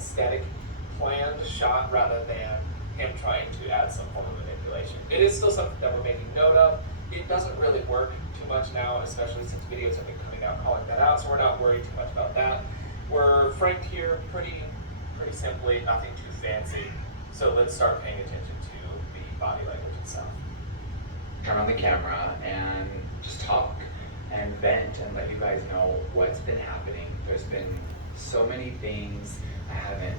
aesthetic planned shot rather than him trying to add some form of manipulation. It is still something that we're making note of. It doesn't really work too much now, especially since videos have been coming out calling that out, so we're not worried too much about that. We're framed here pretty simply, nothing too fancy. So let's start paying attention to the body language itself. Turn on the camera and just talk and vent and let you guys know what's been happening. There's been so many things I haven't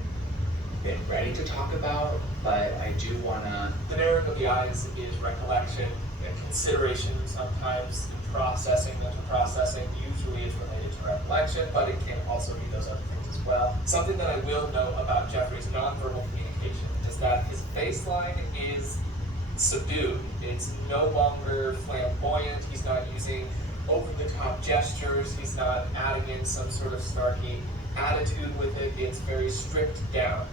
been ready to talk about, but I do wanna. The narrowing of the eyes is recollection and consideration sometimes, processing, mental processing. Usually it's related to recollection, but it can also be those other things as well. Something that I will note about Jeffrey's nonverbal communication is that his baseline is subdued. It's no longer flamboyant. He's not using over-the-top gestures. He's not adding in some sort of snarky attitude with it. It's very stripped down.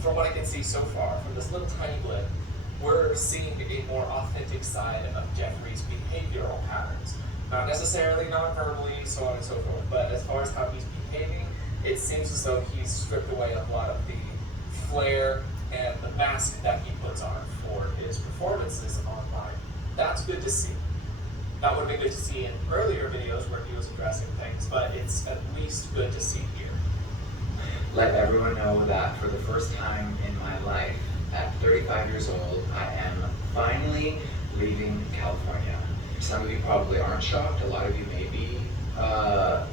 From what I can see so far, from this little tiny blip, we're seeing a more authentic side of Jeffrey's behavioral patterns. Not necessarily non-verbally, so on and so forth, but as far as how he's behaving, it seems as though he's stripped away a lot of the flair and the mask that he puts on for his performances online. That's good to see. That would have been good to see in earlier videos where he was addressing things, but it's at least good to see here. Let everyone know that for the first time in my life, at 35 years old, I am finally leaving California. Some of you probably aren't shocked. A lot of you may be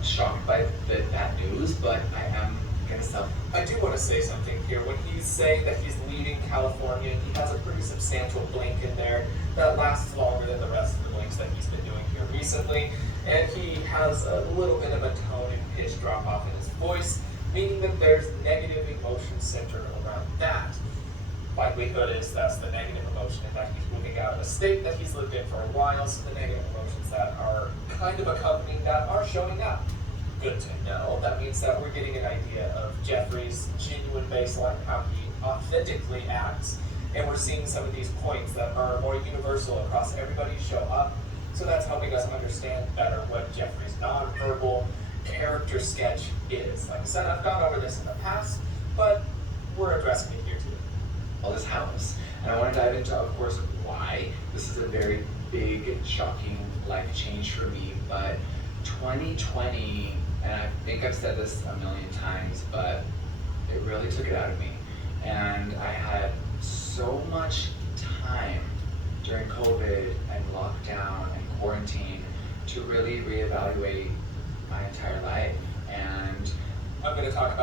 shocked by that news, but I am gonna sell. I do want to say something here. When he's saying that he's leaving California, he has a pretty substantial blink in there that lasts longer than the rest of the blinks that he's been doing here recently. And he has a little bit of a tone and pitch drop off in his voice, meaning that there's negative emotion centered around that. Likelihood is that's the negative emotion and that he's moving out of a state that he's lived in for a while, so the negative emotions that are kind of accompanying that are showing up. Good to know. That means that we're getting an idea of Jeffrey's genuine baseline, how he authentically acts, and we're seeing some of these points that are more universal across everybody show up, so that's helping us understand better what Jeffrey's nonverbal character sketch is. Like I said, I've gone over this in the past, but we're addressing it here too. All this house. And I want to dive into, of course, why. This is a very big, shocking life change for me, but 2020, and I think I've said this a million times, but it really took it out of me. And I had so much time during COVID and lockdown and quarantine to really reevaluate my entire life. And I'm going to talk about